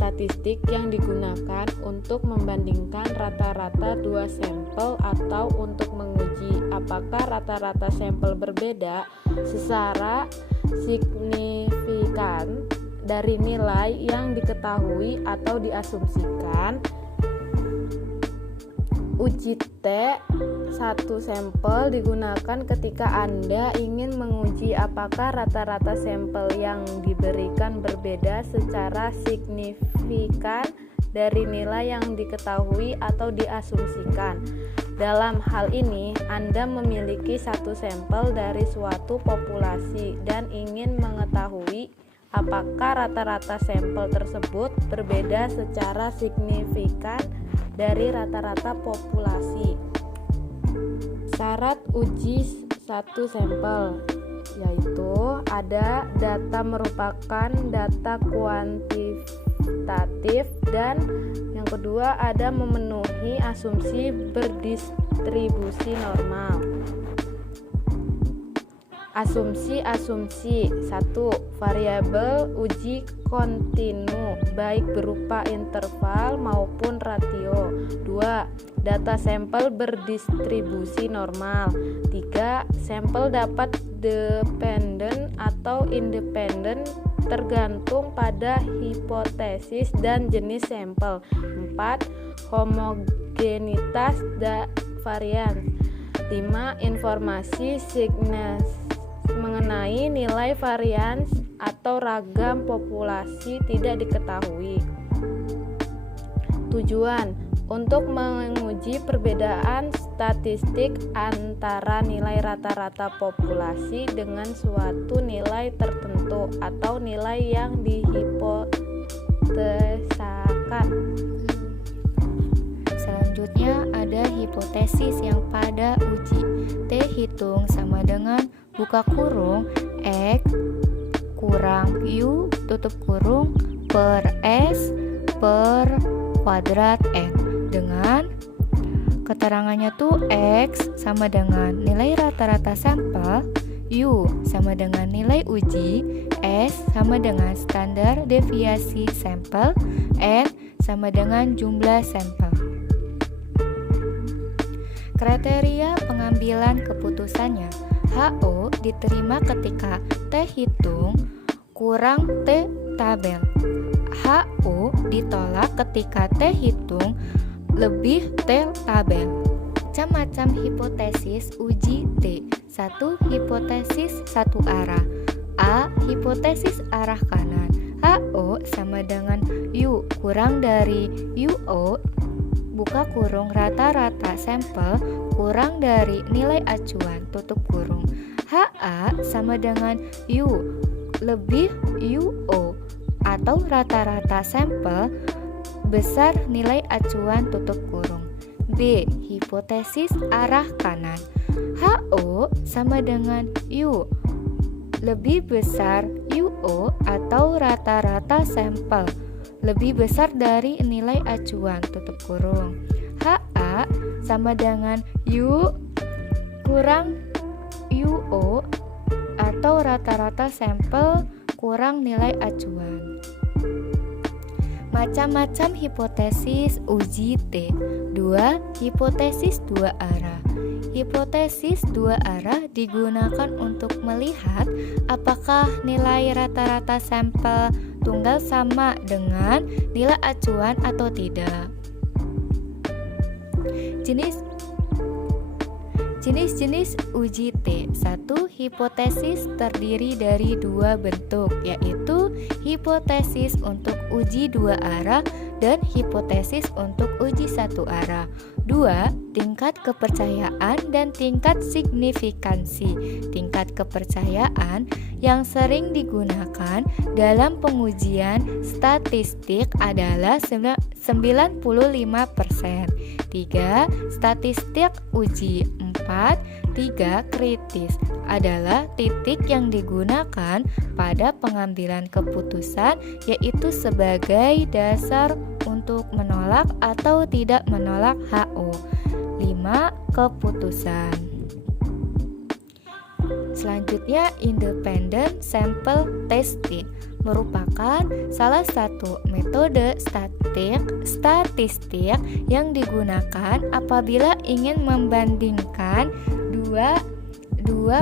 statistik yang digunakan untuk membandingkan rata-rata dua sampel atau untuk menguji apakah rata-rata sampel berbeda secara signifikan dari nilai yang diketahui atau diasumsikan. Uji T1 sampel digunakan ketika Anda ingin menguji apakah rata-rata sampel yang diberikan berbeda secara signifikan dari nilai yang diketahui atau diasumsikan. Dalam hal ini, Anda memiliki satu sampel dari suatu populasi dan ingin mengetahui apakah rata-rata sampel tersebut berbeda secara signifikan dari rata-rata populasi. Syarat uji satu sampel yaitu ada data merupakan data kuantitatif dan yang kedua ada memenuhi asumsi berdistribusi normal. Asumsi 1. Variabel uji kontinu baik berupa interval maupun ratio. 2. Data sampel berdistribusi normal. 3. Sampel dapat dependen atau independen tergantung pada hipotesis dan jenis sampel. 4. Homogenitas varians. 5. Informasi mengenai nilai varians atau ragam populasi tidak diketahui. Tujuan untuk menguji perbedaan statistik antara nilai rata-rata populasi dengan suatu nilai tertentu atau nilai yang dihipotesakan. Selanjutnya ada hipotesis yang pada uji. T hitung sama dengan buka kurung X kurang U tutup kurung per S per kuadrat N dengan keterangannya tuh X sama dengan nilai rata-rata sampel, U sama dengan nilai uji, S sama dengan standar deviasi sampel, N sama dengan jumlah sampel. Kriteria pengambilan keputusannya. HO diterima ketika T hitung kurang T tabel. HO ditolak ketika T hitung lebih T tabel. Macam-macam hipotesis uji T. 1. Hipotesis satu arah. A. Hipotesis arah kanan. HO sama dengan U kurang dari UO buka kurung rata-rata sampel kurang dari nilai acuan tutup kurung. HA sama dengan U lebih UO atau rata-rata sampel besar nilai acuan tutup kurung. B. Hipotesis arah kanan. HO sama dengan U lebih besar UO atau rata-rata sampel lebih besar dari nilai acuan tutup kurung. HA sama dengan U kurang UO atau rata-rata sampel kurang nilai acuan. Macam-macam hipotesis uji T. 2. Hipotesis dua arah. Hipotesis dua arah digunakan untuk melihat apakah nilai rata-rata sampel tunggal sama dengan nilai acuan atau tidak. Jenis-jenis uji T. 1. Hipotesis terdiri dari dua bentuk, yaitu hipotesis untuk uji dua arah dan hipotesis untuk uji satu arah. 2. Tingkat kepercayaan dan tingkat signifikansi. Tingkat kepercayaan yang sering digunakan dalam pengujian statistik adalah 95%. 3. Statistik uji. 4. 3. Kritis adalah titik yang digunakan pada pengambilan keputusan, yaitu sebagai dasar untuk menolak atau tidak menolak HO. 5. Keputusan. Selanjutnya, independent sample testing. merupakan salah satu metode statistik yang digunakan apabila ingin membandingkan dua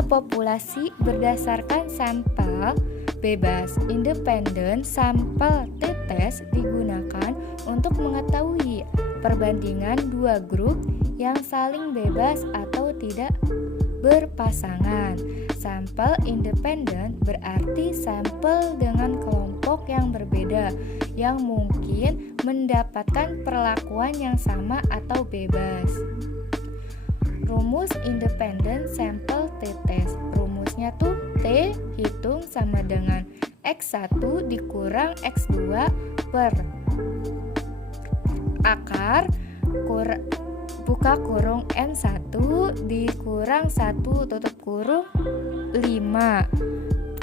populasi berdasarkan sampel bebas. Independen sampel tetes digunakan untuk mengetahui perbandingan dua grup yang saling bebas atau tidak berpasangan. Sampel independen berarti sampel dengan kelompok yang berbeda yang mungkin mendapatkan perlakuan yang sama atau bebas. Rumus independen sampel tetes. Rumusnya tuh T hitung sama dengan X1 dikurang X2 per akar buka kurung N1 dikurang 1 tutup kurung 5.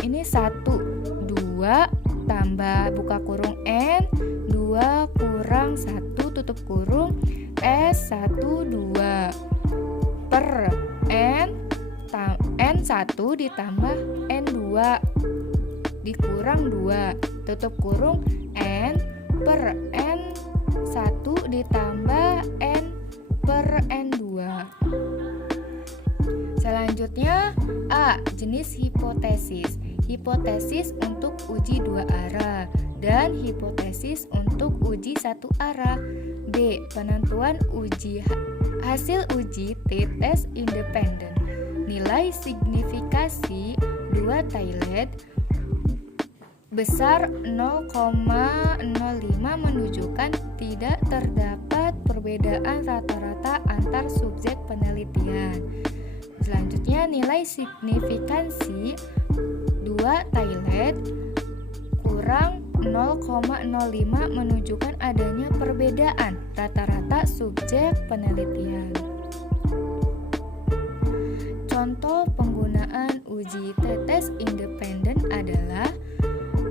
Ini 1, 2 tambah buka kurung N 2 kurang 1 tutup kurung S1 2 per N1 ditambah N2 dikurang 2 tutup kurung N per N1 ditambah N per N2. Selanjutnya A. Jenis hipotesis. Hipotesis untuk uji dua arah dan hipotesis untuk uji satu arah. B. Penentuan hasil uji t-test independen. Nilai signifikasi dua Thailand besar 0,05 menunjukkan tidak terdapat perbedaan rata-rata antar subjek penelitian. Selanjutnya nilai signifikansi 2 Thailand kurang 0,05 menunjukkan adanya perbedaan rata-rata subjek penelitian. Contoh penggunaan uji t-test independen adalah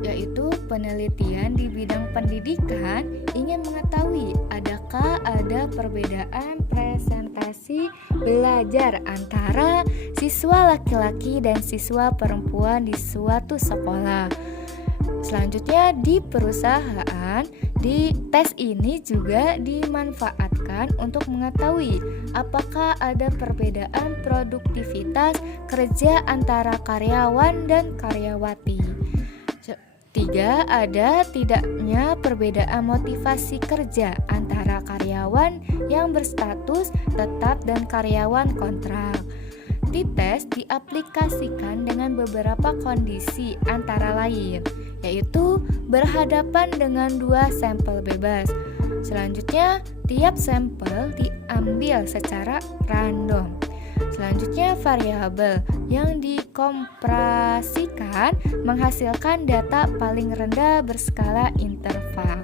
yaitu penelitian di bidang pendidikan ingin mengetahui adakah ada perbedaan presentasi belajar antara siswa laki-laki dan siswa perempuan di suatu sekolah. Selanjutnya di perusahaan, di tes ini juga dimanfaatkan untuk mengetahui apakah ada perbedaan produktivitas kerja antara karyawan dan karyawati. 3. Ada tidaknya perbedaan motivasi kerja antara karyawan yang berstatus tetap dan karyawan kontrak. T-test diaplikasikan dengan beberapa kondisi antara lain, yaitu berhadapan dengan dua sampel bebas. Selanjutnya, tiap sampel diambil secara random. Selanjutnya, variabel yang dikompresikan menghasilkan data paling rendah berskala interval.